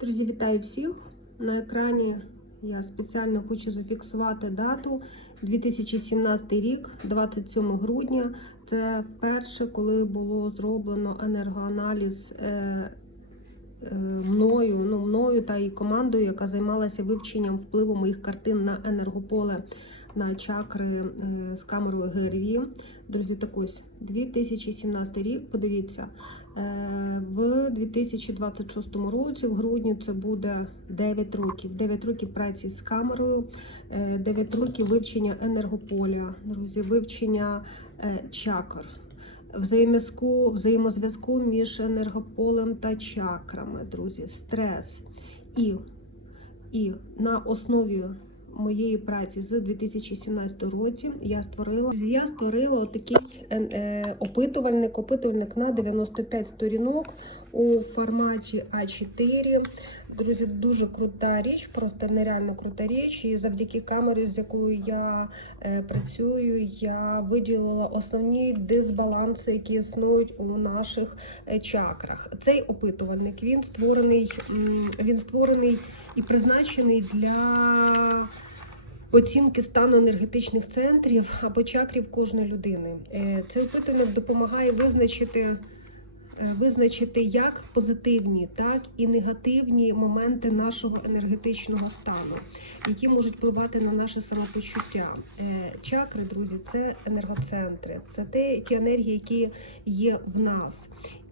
Друзі, вітаю всіх! На екрані я спеціально хочу зафіксувати дату 2017 рік, 27 грудня. Це вперше, коли було зроблено енергоаналіз е, е, мною, ну, мною та і командою, яка займалася вивченням впливу моїх картин на енергополе на чакри е, з камерою ГРВІ. Друзі, так ось 2017 рік. Подивіться, е, в 2026 році, в грудні, це буде 9 років. 9 років праці з камерою, е, 9 років вивчення енергополя, друзі, вивчення е, чакр. Взаємозв'язку, взаємозв'язку між енергополем та чакрами, друзі, стрес. І, і на основі моєї праці з 2017 році я створила я створила такий е, е, опитувальник, опитувальник на 95 сторінок у форматі А4. Друзі, дуже крута річ, просто нереально крута річ. І завдяки камері, з якою я е, працюю, я виділила основні дисбаланси, які існують у наших чакрах. Цей опитувальник він створений, він створений і призначений для оцінки стану енергетичних центрів або чакрів кожної людини. Е, Цей опитувальник допомагає визначити, е, визначити як позитивні, так і негативні моменти нашого енергетичного стану, які можуть впливати на наше самопочуття. Е, Чакри, друзі, це енергоцентри, це те, ті енергії, які є в нас.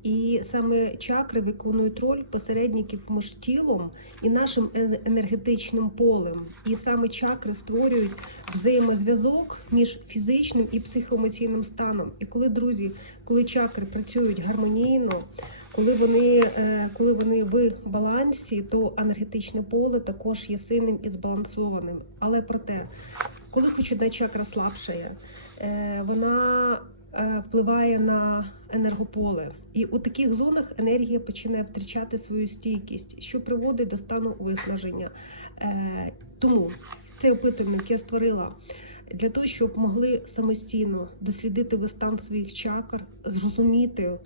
І саме чакри виконують роль посередників між тілом і нашим енергетичним полем. І саме чакри створюють взаємозв'язок між фізичним і психоемоційним станом. І коли друзі, коли чакри працюють гармонійно, коли вони, е, коли вони в балансі, то енергетичне поле також є сильним і збалансованим. Але проте, коли хоч одна чакра слабшає, е, вона впливає на енергополе. І у таких зонах енергія починає втрачати свою стійкість, що приводить до стану виснаження. Е, Тому цей опитувальник я створила для того, щоб могли самостійно дослідити ви стан своїх чакр, зрозуміти,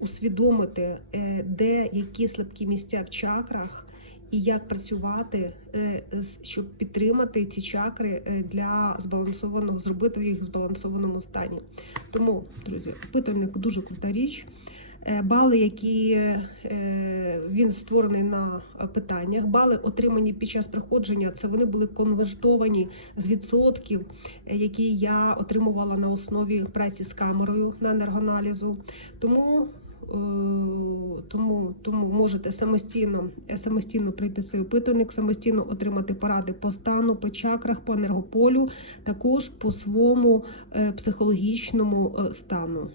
усвідомити, е, де які слабкі місця в чакрах. І як працювати, е, щоб підтримати ці чакри е, для збалансованого, зробити їх в збалансованому стані. Тому, друзі, опитувальник дуже крута річ. Е, Бали, які він створений на питаннях, бали отримані під час приходження, це вони були конвертовані з відсотків, які я отримувала на основі праці з камерою на енергоаналізу. Тому тому, тому можете самостійно, е, самостійно прийти цей опитувальник, самостійно отримати поради по стану, по чакрах, по енергополю, також по своєму е, психологічному е, стану.